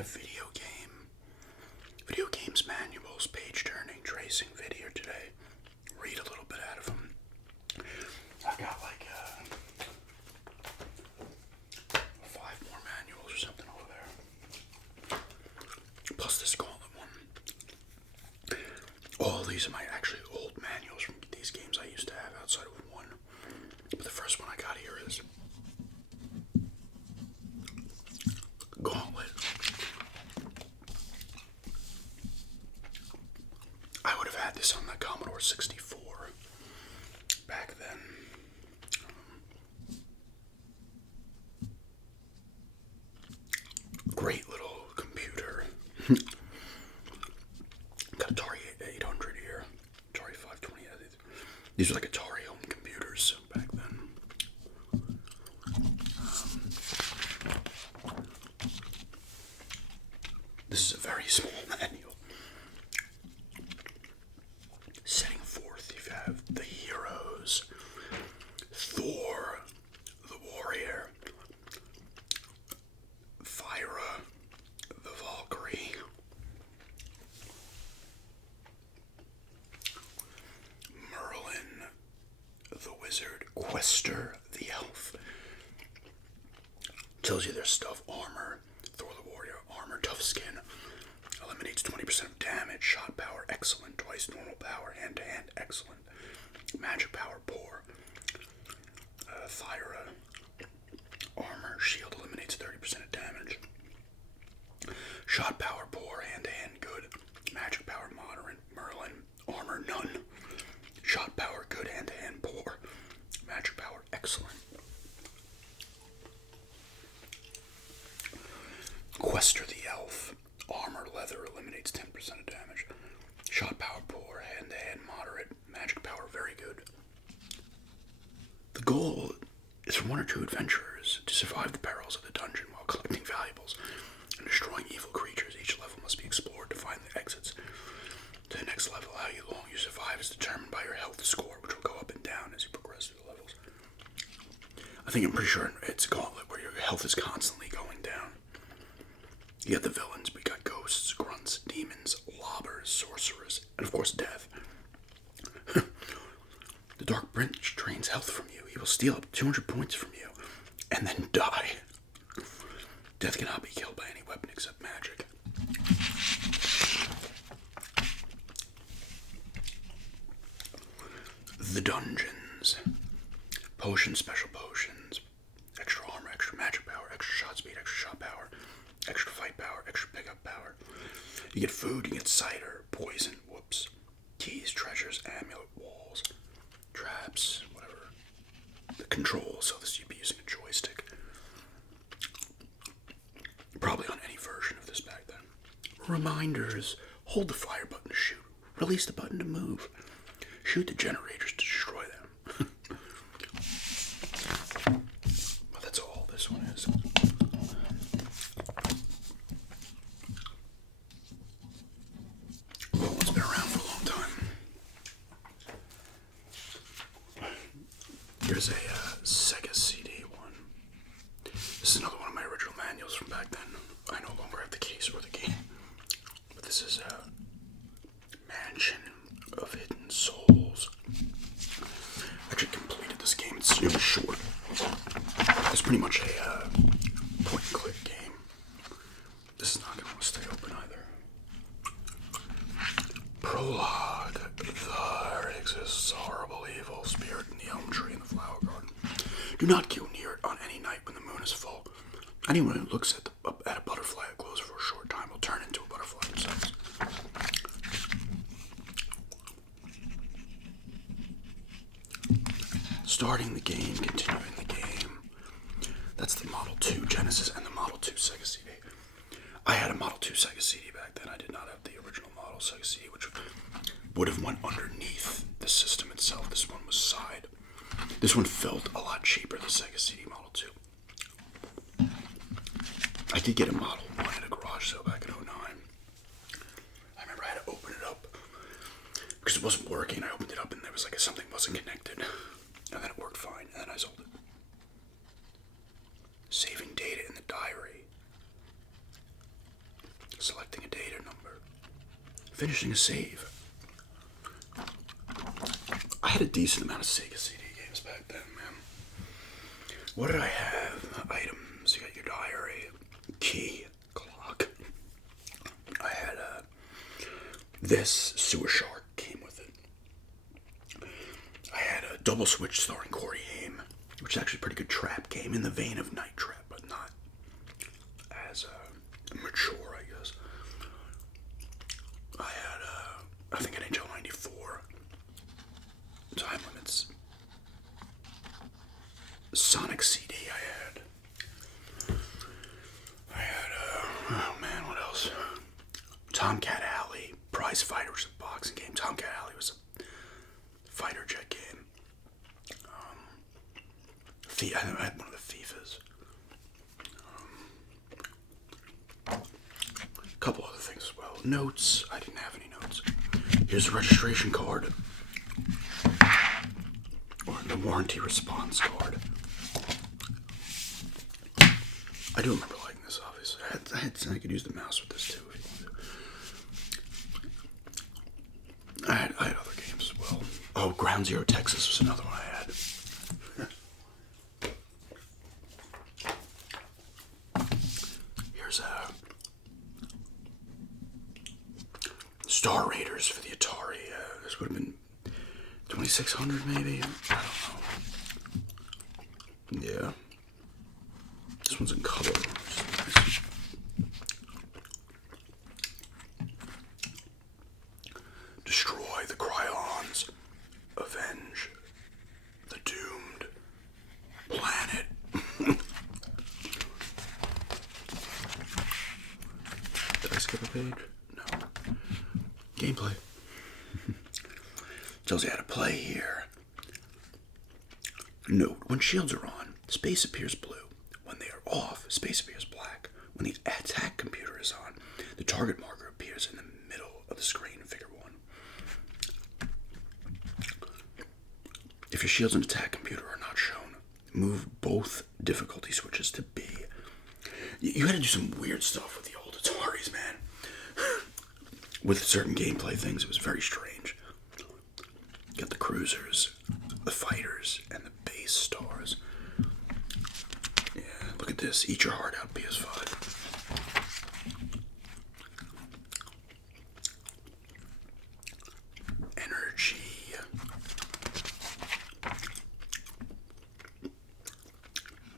a video games manuals, page turning, tracing video today. Read a little bit out of them. I've got like 5 more manuals or something over there. Plus this Gauntlet one. All these are my actually old manuals from these games I used to have outside of one. But the first one I got here is Gauntlet. I would have had this on the Commodore 64 back then. Great little computer. Got Atari 800 here. Atari 520. These are like Atari home computers back then. This is a very small manual. Setting forth, you have the heroes, Thor, the warrior, Thyra, the Valkyrie, Merlin, the wizard, Quester, the elf. Tells you their stuff: armor, Thor the warrior, armor, tough skin, eliminates 20% of damage, shot power, excellent, twice normal power, hand-to-hand, excellent, magic power, poor, Thyra, armor, shield, eliminates 30% of damage, shot power, poor, hand-to-hand, good, magic power, moderate, Merlin, armor, none, shot power, good, hand-to-hand, poor, magic power, excellent. Quester the elf, armor, leather, eliminates 10% of damage, shot power, poor, hand-to-hand, moderate, magic power, very good. The goal is for 1 or 2 adventurers to survive the perils of the dungeon while collecting valuables and destroying evil creatures. Each level must be explored to find the exits to the next level. How long you survive is determined by your health score, which will go up and down as you progress through the levels. I think I'm pretty sure it's a Gauntlet where your health is constantly going down. You got the villains, we got ghosts, grunts, demons, lobbers, sorcerers, and of course death. The Dark Prince drains health from you. He will steal up 200 points from you and then die. Death cannot be killed by any weapon except magic. The dungeons. Potions, special potions, extra armor, extra magic power, extra shot speed, extra shot power, extra fight power, extra pickup power. You get food, you get cider, poison, whoops, keys, treasures, amulet, walls, traps, whatever. The controls, so this you'd be using a joystick. Probably on any version of this back then. Reminders. Hold the fire button to shoot. Release the button to move. Shoot the generators to destroy them. Well, that's all this one is. Well, it's been around for a long time. Here's a Sega CD one. This is another one of my original manuals from back then. I no longer have the case or the game. But this is a Mansion of Hidden Souls. I actually completed this game. It was short. It's pretty much a point-and-click game. This is not going to want to stay open either. Prologue. There exists a horrible evil spirit in the elm tree in the flower garden. Do not go near it on any night when the moon is full. Anyone who looks at a butterfly that glows for a short time will turn into a butterfly themselves. Starting the game, continuing the game. That's the Model 2 Genesis and the Model 2 Sega CD. I had a Model 2 Sega CD back then. I did not have the original Model Sega CD, which would have went underneath the system itself. This one was side. This one felt a lot cheaper, the Sega CD Model 2. I did get a Model 1 at a garage sale back in '09. I remember I had to open it up because it wasn't working. I opened it up and there was like something wasn't connected. And then it worked fine, and then I sold it. Saving data in the diary. selecting a data number, finishing a save. I had a decent amount of Sega CD games back then, man. What did I have? Items. You got your diary, key, clock. I had this Sewer Shark came with it. I had a Double Switch starring Corey Haim, which is actually a pretty good trap game in the vein of Night Trap, but not as mature, I guess. I had, I think an NHL 94. Time Limits. Sonic CD I had, oh man, what else? Tomcat Alley. Prize Fighter was a boxing game. Tomcat Alley was a fighter jet game. I had one of the FIFAs. A couple other things as well. Notes. I didn't have any notes. Here's a registration card. Or the warranty response card. I do remember liking this, obviously. I could use the mouse with this too if you wanted. I had other games as well. Oh, Ground Zero Texas was another one I had. Here's Star Raiders for the Atari. This would have been 2600 maybe? I don't know. Yeah. This one's in color. Nice. Destroy the Cryons. Avenge the doomed planet. Did I skip a page? No. Gameplay. Tells you how to play here. Note, when shields are on, space appears blue. When they are off, space appears black. When the attack computer is on, the target marker appears in the middle of the screen in Figure 1. If your shields and attack computer are not shown, move both difficulty switches to B. You had to do some weird stuff with the old Ataris, man. With certain gameplay things, it was very strange. You got the cruisers, the fighters, and the base stars. Yeah, look at this. Eat your heart out, PS5. Energy.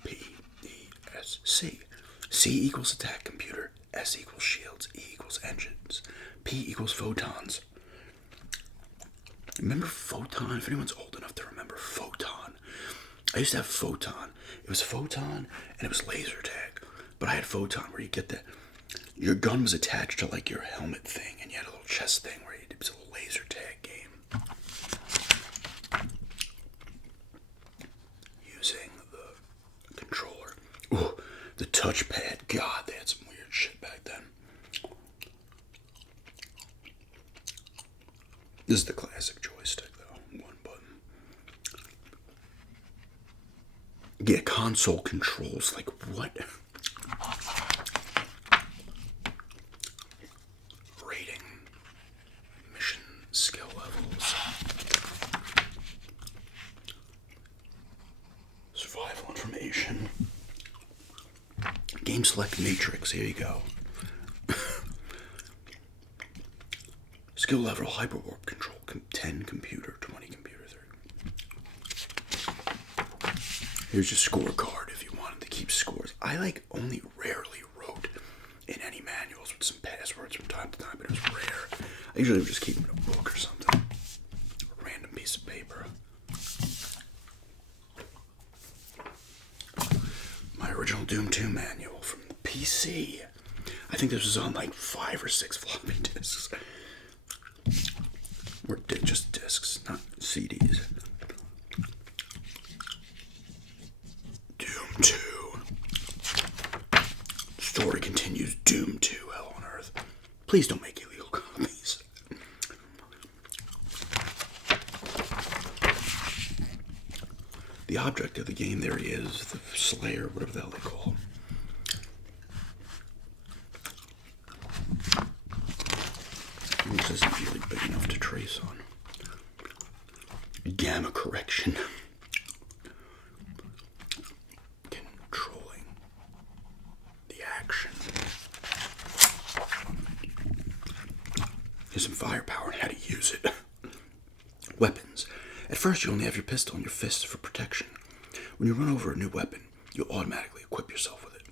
P-E-S-C. C equals attack computer. S equals shields. E equals engines. P equals photons. Remember Photon? If anyone's old enough to remember Photon. I used to have Photon. It was Photon and it was laser tag. But I had Photon where you get the... Your gun was attached to like your helmet thing and you had a little chest thing where it was a laser tag game. Using the controller. Ooh, the touchpad. God, they had some weird shit back then. This is the classic joystick, though. One button. Yeah, console controls. Like, what? Rating. Mission skill levels. Survival information. Game select matrix. Here you go. Skill level, hyperwarp control, 10 computer, 20 computer, 30. Here's your scorecard if you wanted to keep scores. I only rarely wrote in any manuals with some passwords from time to time, but it was rare. I usually would just keep them in a book or something. A random piece of paper. My original Doom 2 manual from the PC. I think this was on 5 or 6 floppy disks. Or just discs, not CDs. Doom 2. Story continues. Doom 2. Hell on Earth. Please don't make illegal copies. The object of the game, there he is, the Slayer, whatever the hell they call him. focus on gamma correction. Controlling the action. Here's some firepower and how to use it. Weapons. At first, you only have your pistol and your fists for protection. When you run over a new weapon, you'll automatically equip yourself with it.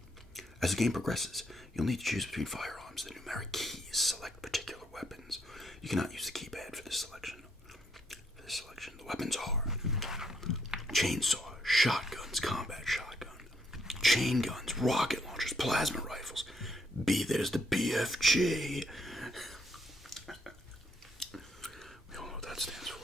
As the game progresses, you'll need to choose between firearms. The numeric keys select particular weapons. You cannot use the keypad for this selection. The weapons are chainsaw, shotguns, combat shotgun, chain guns, rocket launchers, plasma rifles. There's the BFG. We all know what that stands for.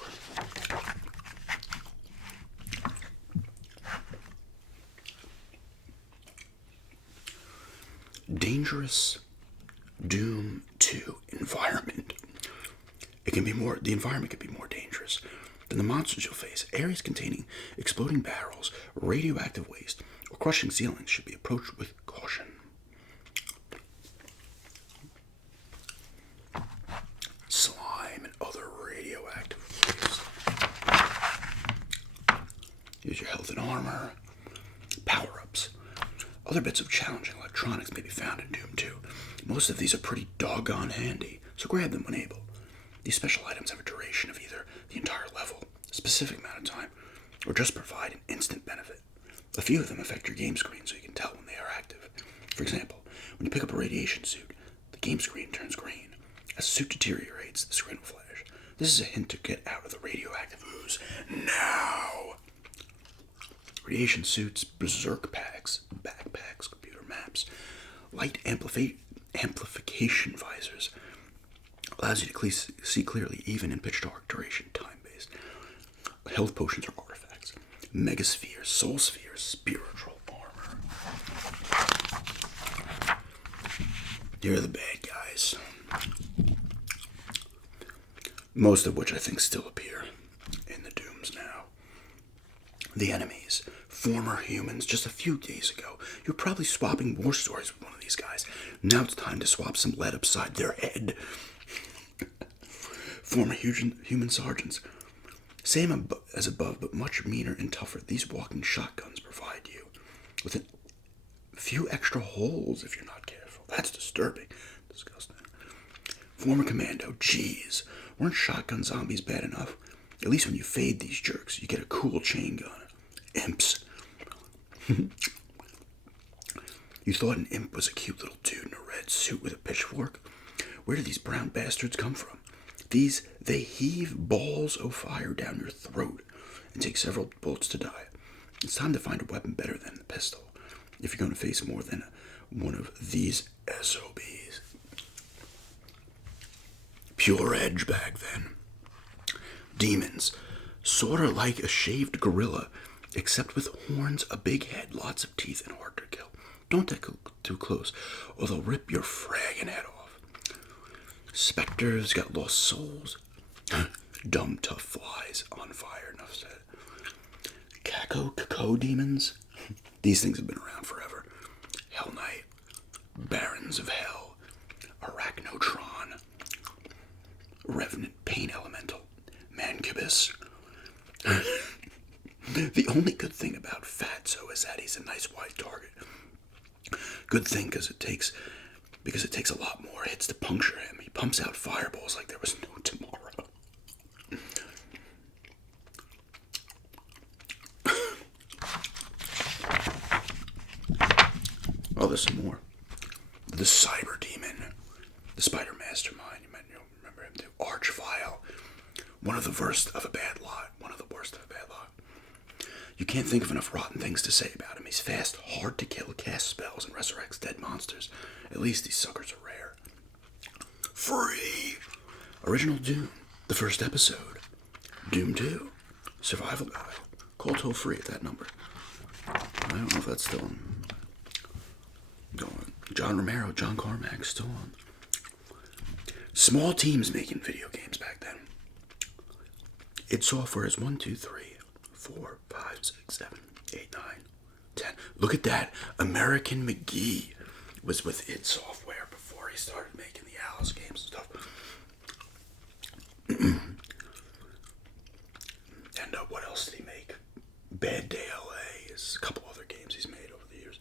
Dangerous Doom 2 environment. The environment can be more dangerous than the monsters you'll face. Areas containing exploding barrels, radioactive waste, or crushing ceilings should be approached with caution. Slime and other radioactive waste. Use your health and armor. Power-ups. Other bits of challenging electronics may be found in Doom 2. Most of these are pretty doggone handy, so grab them when able. These special items have a duration of either the entire level, a specific amount of time, or just provide an instant benefit. A few of them affect your game screen so you can tell when they are active. For example, when you pick up a radiation suit, the game screen turns green. As the suit deteriorates, the screen will flash. This is a hint to get out of the radioactive ooze now. Radiation suits, berserk packs, backpacks, computer maps, light amplification visors. Allows you to see clearly even in pitch dark, duration, time-based. Health potions or artifacts. Megaspheres, soul spheres, spiritual armor. Here are the bad guys. Most of which I think still appear in the Dooms now. The enemies. Former humans. Just a few days ago, you were probably swapping war stories with one of these guys. Now it's time to swap some lead upside their head. Former human sergeants. Same as above, but much meaner and tougher. These walking shotguns provide you with a few extra holes if you're not careful. That's disturbing. Disgusting. Former commando. Geez, weren't shotgun zombies bad enough? At least when you fade these jerks, you get a cool chain gun. Imps. You thought an imp was a cute little dude in a red suit with a pitchfork? Where do these brown bastards come from? They heave balls of fire down your throat and take several bullets to die. It's time to find a weapon better than the pistol if you're going to face more than one of these SOBs. Pure edge back then. Demons. Sorta like a shaved gorilla, except with horns, a big head, lots of teeth, and hard to kill. Don't get too close, or they'll rip your fragging head off. Spectres got lost souls. Dumb, tough flies on fire, enough said. Kako demons. These things have been around forever. Hell Knight. Barons of Hell. Arachnotron. Revenant Pain Elemental. Mancubus. The only good thing about Fatso is that he's a nice wide target. Good thing because it takes a lot more hits to puncture him. He pumps out fireballs like there was no tomorrow. Oh, there's some more. The Cyber Demon. The Spider Mastermind. You might remember him too. Archvile. One of the worst of a bad lot. You can't think of enough rotten things to say about him. He's fast, hard to kill, casts spells, and resurrects dead monsters. At least these suckers are rare. Free! Original Doom. The first episode. Doom 2. Survival Guide. Call toll free at that number. I don't know if that's still going. John Romero, John Carmack, still on. Small teams making video games back then. id Software is 1, 2, 3, 4, 5, 6, 7, 8, 9, 10. Look at that. American McGee was with id Software before he started making the Alice games and stuff. what else did he make? Bad Day LA is a couple other games he's made over the years.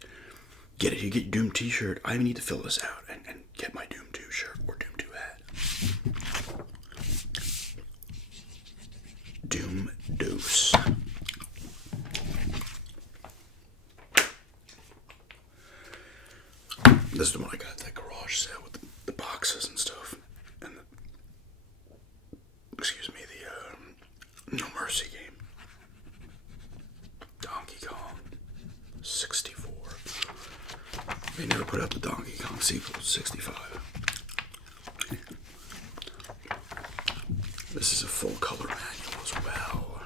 Get it, you get Doom t-shirt. I need to fill this out and get my Doom 2 shirt or Doom 2 hat. Doom Deuce. This is the one I got at that garage sale with the boxes and stuff. And the No Mercy game. Donkey Kong 64. They never put out the Donkey Kong sequel, 65. This is a full color manual as well.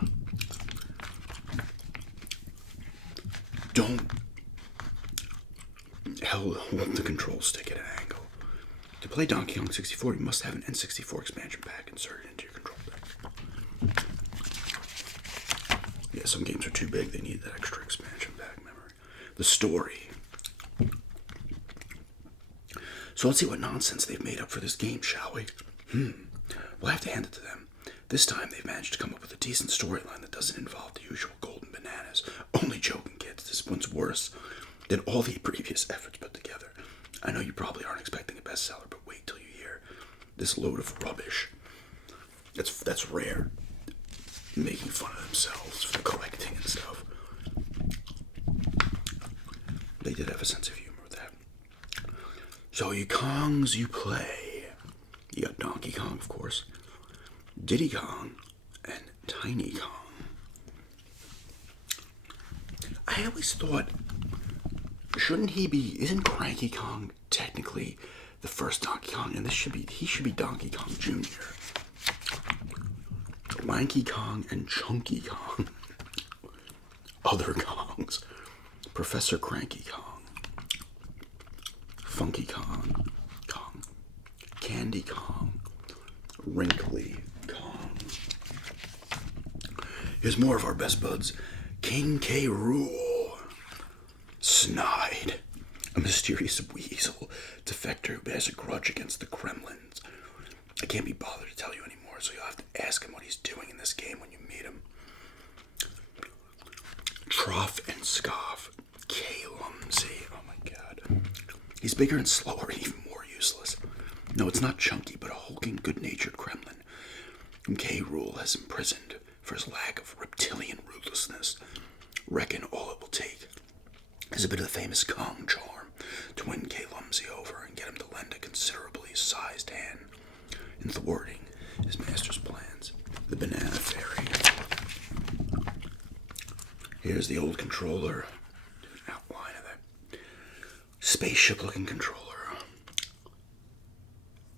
Don't hold the control stick at an angle. To play Donkey Kong 64, you must have an N64 expansion pack inserted into your control deck. Yeah, some games are too big, they need that extra expansion pack memory. The story. So let's see what nonsense they've made up for this game, shall we? We'll have to hand it to them. This time they've managed to come up with a decent storyline that doesn't involve the usual golden bananas. Only joking, kids. This one's worse than all the previous efforts put together. I know you probably aren't expecting a bestseller, but wait till you hear this load of rubbish. That's rare. Making fun of themselves for the collecting and stuff. They did have a sense of humor with that. So you Kongs you play. You got Donkey Kong, of course, Diddy Kong, and Tiny Kong. I always thought, isn't Cranky Kong technically the first Donkey Kong? And he should be Donkey Kong Jr. Lanky Kong and Chunky Kong. Other Kongs. Professor Cranky Kong. Funky Kong. Candy Kong. Wrinkly Kong. Here's more of our best buds. King K. Rool. Snide. A mysterious weasel defector who bears a grudge against the Kremlins. I can't be bothered to tell you anymore, so you'll have to ask him what he's doing in this game when you meet him. Trough and Scoff. K. Lumsy. Oh my god. He's bigger and slower and even more useless. No, it's not Chunky, but a hulking, good-natured Kremlin whom K. Rool has imprisoned for his lack of reptilian ruthlessness. Reckon all it will take is a bit of the famous Kong charm to win K. Lumsy over and get him to lend a considerably sized hand in thwarting his master's plans. The Banana Fairy. Here's the old controller. Do an outline of that spaceship-looking controller.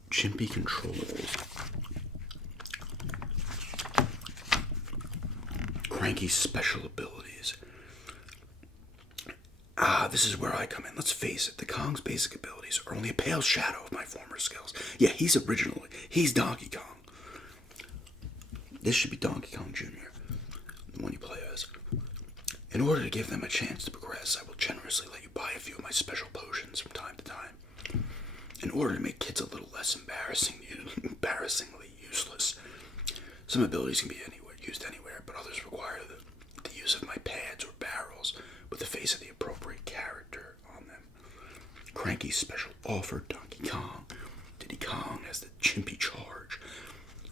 Chimpy controls. Cranky's special abilities. This is where I come in. Let's face it, the Kong's basic abilities are only a pale shadow of my former skills. Yeah, he's Donkey Kong. This should be Donkey Kong Jr., the one you play as. In order to give them a chance to progress, I will generously let you buy a few of my special potions from time to time. In order to make kids a little less embarrassingly useless. Some abilities can be used anywhere, but others require the use of my pads or barrels with the face of the appropriate character on them. Cranky's special offer, Donkey Kong. Diddy Kong has the Chimpy Charge.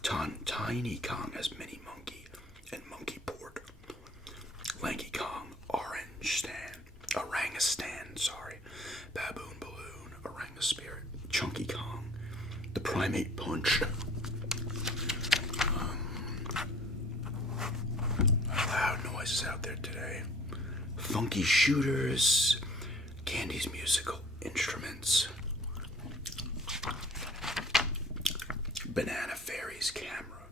Tiny Kong has Mini Monkey and Monkey Port. Lanky Kong, Orangutan, Baboon Balloon, Oranga Spirit. Chunky Kong, the Primate Punch. Loud noises out there today. Funky Shooters, Candy's Musical Instruments. Banana Fairies Camera.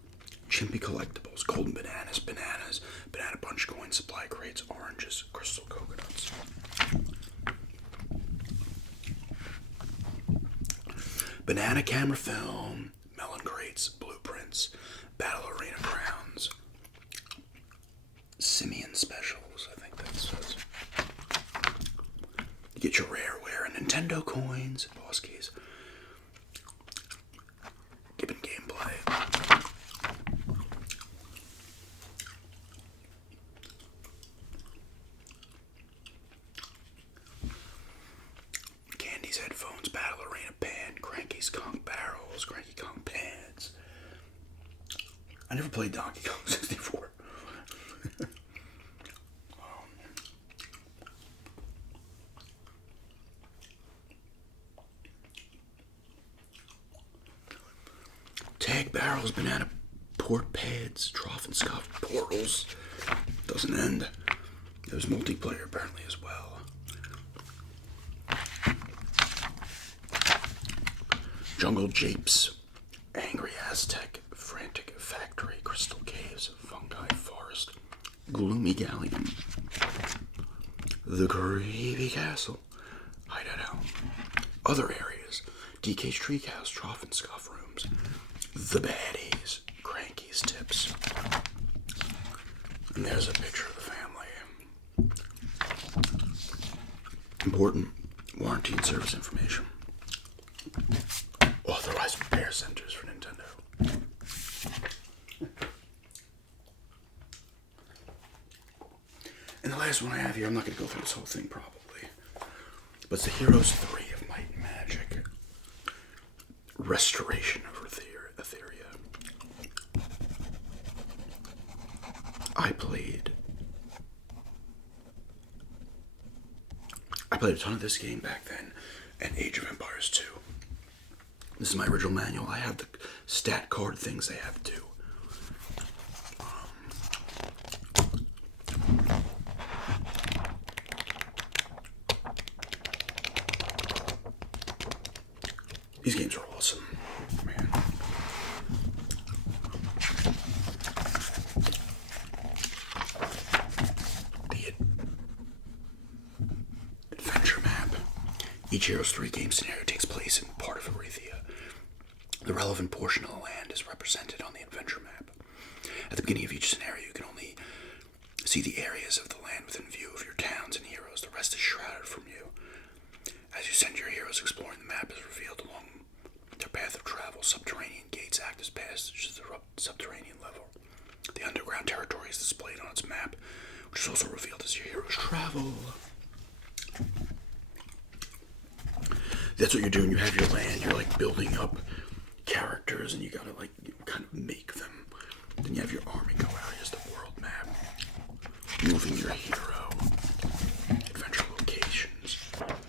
Chimpy Collectibles, Golden Bananas, Banana Punch Coin Supply Crates, Oranges, Crystal Coconuts. Banana Camera Film, Melon Crates, Blueprints, Battle Arena Crowns, Simeon Specials, I think that says. You get your rareware and Nintendo coins, boss keys. Given gameplay. never played Donkey Kong 64. Tag barrels, banana port pads, trough and scuff, portals. Doesn't end. There's multiplayer apparently as well. Jungle Japes, Angry Aztec, Frantic Factory, Crystal Caves, Fungi Forest, Gloomy Galleon, The Creepy Castle, Hideout Elm, other areas, DK's Treehouse, Trough and Scuff Rooms, The Baddies, Cranky's Tips. And there's a picture of the family. Important warranty and service information. Authorized repair centers for Nintendo. And the last one I have here, I'm not going to go through this whole thing probably, but it's the Heroes 3 of Might and Magic. Restoration of Etheria. I played a ton of this game back then, and Age of Empires 2. This is my original manual. I have the stat card things they have too. These games are awesome, man. The adventure map. Each Heroes 3 game scenario takes place in part of Erythea. The relevant portion of the land is represented on the adventure map. At the beginning of each scenario, you can only see the areas of the land within view of your towns and heroes. The rest is shrouded from you. As you send your heroes exploring, the map is revealed along their path of travel. Subterranean gates act as passages to the subterranean level. The underground territory is displayed on its map, which is also revealed as your heroes travel. That's what you're doing. You have your land. You're like building up characters, and you gotta like kind of make them. Then you have your army go out. Here's the world map. Moving your hero. Adventure locations.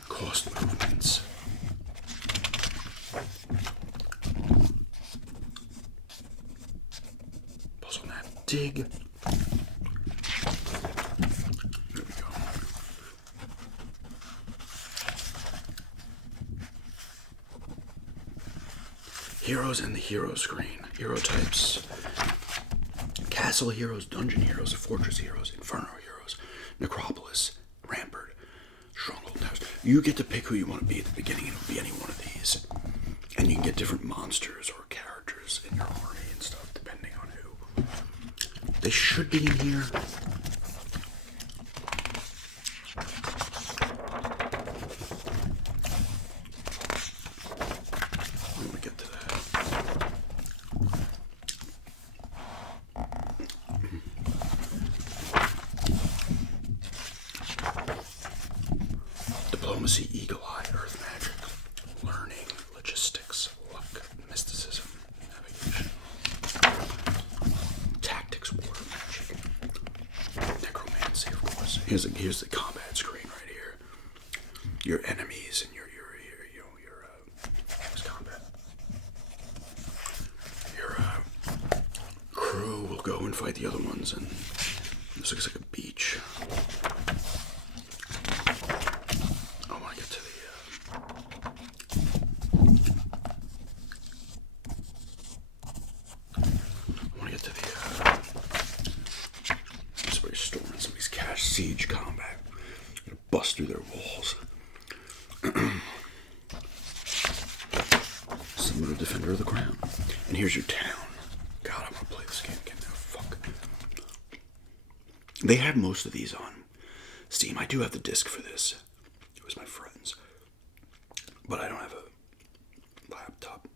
Cost movements. Puzzle map. Dig. There we go. Heroes and the hero screen. Hero types. Castle heroes, dungeon heroes, fortress heroes, inferno heroes, necropolis, rampart, stronghold towers. You get to pick who you want to be at the beginning, and it'll be any one of these. And you can get different monsters or characters in your army and stuff, depending on who. They should be in here. I'm gonna get to that. Diplomacy, eagle eye, earth magic, learning, logistics, luck, mysticism, navigation, tactics, war magic, necromancy, of course. Here's the combat screen right here. Your enemies and your combat. Your crew will go and fight the other ones, and this looks like a beach. I want to get to the somebody's storming somebody's cash. Siege combat. Gonna bust through their walls. Similar to Defender of the Crown. And here's your town. God, I want to play this game again now. Fuck. They have most of these on Steam. I do have the disc for this. It was my friend's. But I don't have a laptop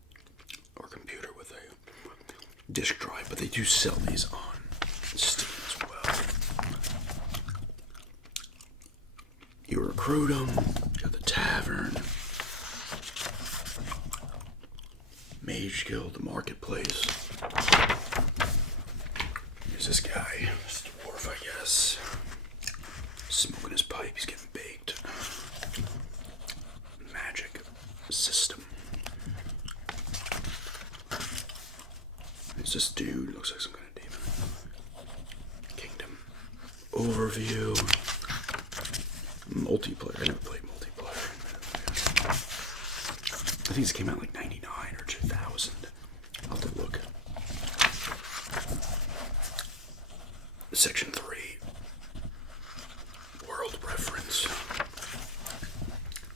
or computer with a disk drive. But they do sell these on Steam as well. You recruit them. You got the tavern. Mage Guild, the marketplace. Here's this guy, this dwarf, I guess. Smoking his pipe, he's getting baked. Magic system. It's this dude, looks like some kind of demon. Kingdom. Overview. Multiplayer. I never played multiplayer. I think this came out like 99 or 2000. I'll have to look. Section 3. World reference.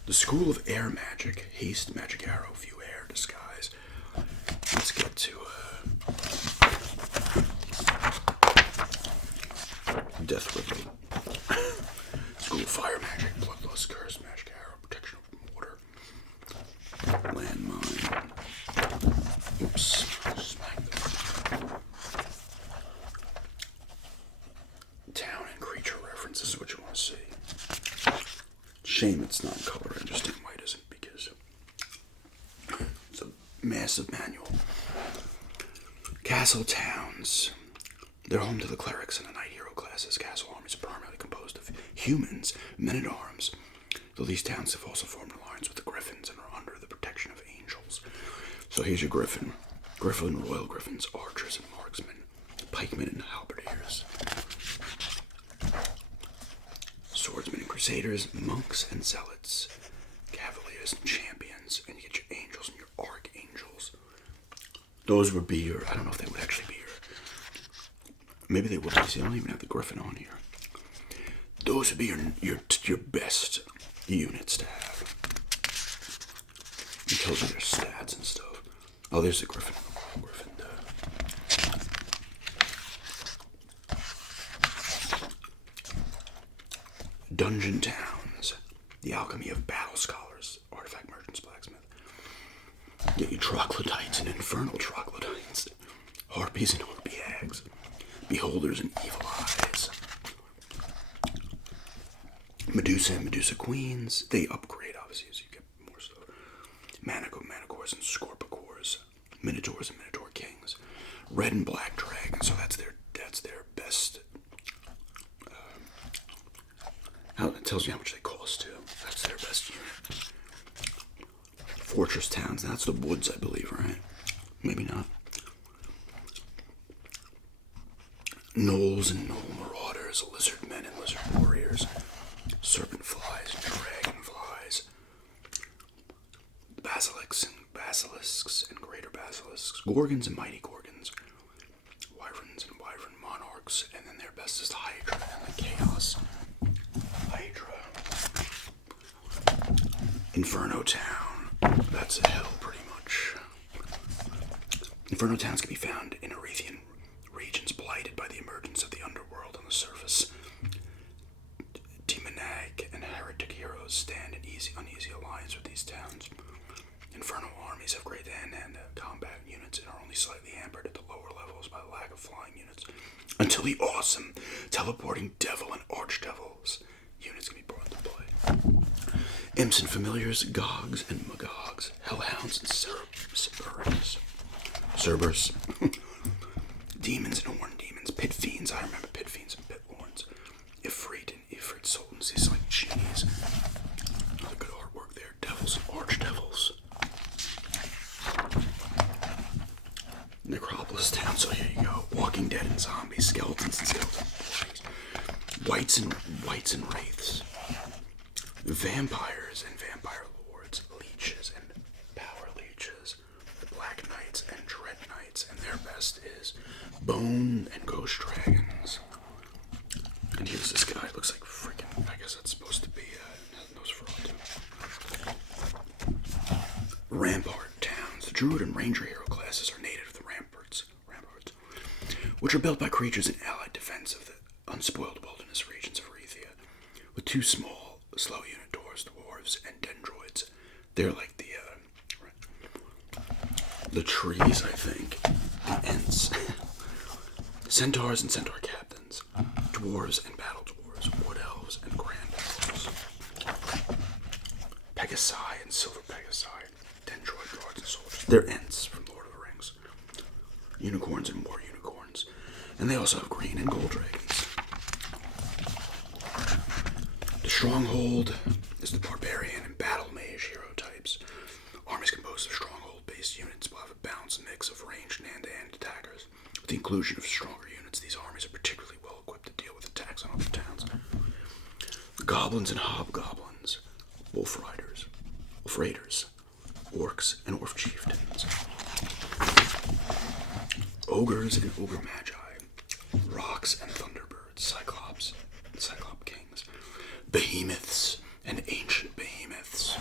The School of Air Magic. Haste, Magic Arrow, View Air, Disguise. Let's get to Death Whipping. School of Fire Magic, Bloodlust, Curse, Magic Arrow, Protection from Water. Landmine. Oops. Smack that. Town and creature reference. This is what you want to see. Shame it's not in color. I understand why it isn't, because it's a massive manual. Castle towns. They're home to the clerics and the knight hero classes. Castle armies are primarily composed of humans, men-at-arms, though these towns have also formed alliance with the griffins and are under the protection of angels. So here's your griffin. Griffin, royal griffins, archers and marksmen, pikemen and halberdiers, swordsmen and crusaders, monks and zealots, cavaliers and champions, and you get your angels and your archangels. Those would be your, I don't know if they would actually be your, maybe they would. See, I don't even have the griffin on here. Those would be your best units to have. It tells you their stats and stuff. Oh, there's the griffin. Dungeon towns. The alchemy of battle scholars. Artifact merchants, blacksmith. Get you troglodytes and infernal troglodytes. Harpies and harpy hags. Beholders and evil eyes. Medusa and Medusa queens. They upgrade, obviously, as you get more stuff. Manticores and scorpicores. Minotaurs and minotaur kings. Red and black dragons. So that's their best. It tells you how much they cost too. That's their best unit. Fortress towns. That's the woods, I believe, right? Maybe not. Gnolls and gnoll marauders, lizard men and lizard warriors, serpent flies and dragon flies, basilisks and greater basilisks, gorgons and mighty gorgons, wyverns and wyvern monarchs, and then their best is the Hydra and the Chaos Hydra. Inferno Town. That's a hell, pretty much. Inferno towns can be found in Erethian regions blighted by the emergence of the underworld on the surface. Demonic and heretic heroes stand in uneasy alliance with these towns. Infernal armies have great hand-to-hand combat units and are only slightly hampered at the lower levels by the lack of flying units, until the awesome teleporting devil and archdevils units can be brought into play. Imps and familiars, gogs and magogs, hellhounds and Cerberus. Demons and horned demons, pit fiends. I remember pit fiends and pit lords. Ifrit and Ifrit sultans. These are like genies. Another good artwork there. Devils and archdevils. Necropolis town. So here you go. Walking Dead and zombies, skeletons and skeleton bodies. Whites and wraiths. Vampires and vampire lords. Leeches and power leeches. Black knights and dread knights. And their best is bone and ghost dragons. And here's this guy. Looks like freaking. I guess that's supposed to be Nosferatu. Rampart towns. The druid and ranger hero classes are native to the ramparts, which are built by creatures in allied defense of the unspoiled wilderness regions of Erythia, with two small, slow unit dwarves, and dendroids. They're like the trees, I think. The Ents. Centaurs and centaur captains. Dwarves and battle dwarves. Wood elves and grand elves. Pegasi and silver Pegasi. Dendroid guards and soldiers. They're Ents from Lord of the Rings. Unicorns and more unicorns. And they also have green and gold dragons. The Stronghold is the barbarian and battle mage hero types. Armies composed of stronghold-based units will have a balanced mix of ranged and hand-to-hand attackers. With the inclusion of stronger units, these armies are particularly well equipped to deal with attacks on other towns. The goblins and hobgoblins, wolf raiders, orcs and orc chieftains, ogres and ogre magi, rocks and thunderbirds, cyclops kings, behemoths and ancient behemoths.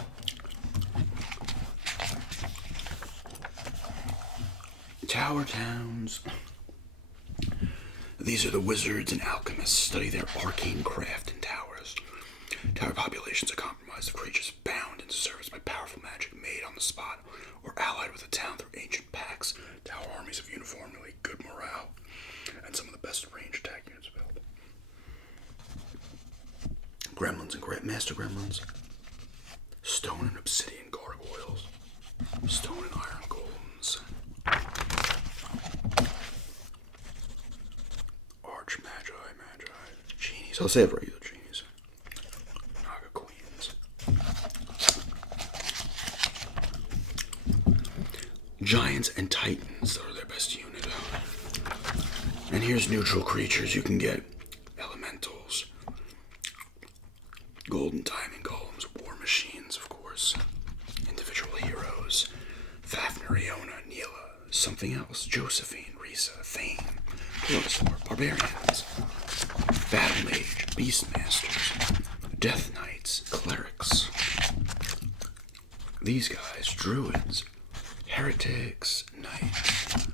Tower towns. These are the wizards and alchemists study their arcane craft in towers. Tower populations are comprised of creatures bound into service by powerful magic made on the spot or allied with the town through ancient pacts. Tower armies have uniformly good morale and some of the best range attack units available. Gremlins and master gremlins. Stone and obsidian gargoyles. Stone and iron golems. Arch magi, genies. I'll say it regular genies. Naga queens. Giants and titans are their best unit. And here's neutral creatures. You can get elementals, golden diamond golems, war machines, of course, individual heroes, Fafnir, Iona, Neela, something else, Josephine, Risa, Thane, Velosaur, barbarians, battle mage, beastmasters, death knights, clerics. These guys, druids, heretics, knights,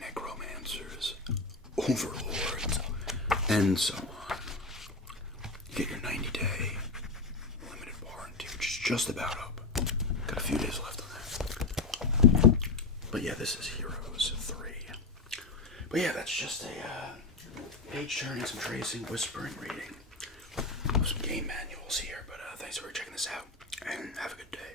necromancers, overlords, and so on. You get your 90-day limited warranty, which is just about up. Got a few days left on that. But yeah, this is Heroes 3. But yeah, that's just a page turning, some tracing, whispering, reading. Some game manuals here, but thanks for checking this out, and have a good day.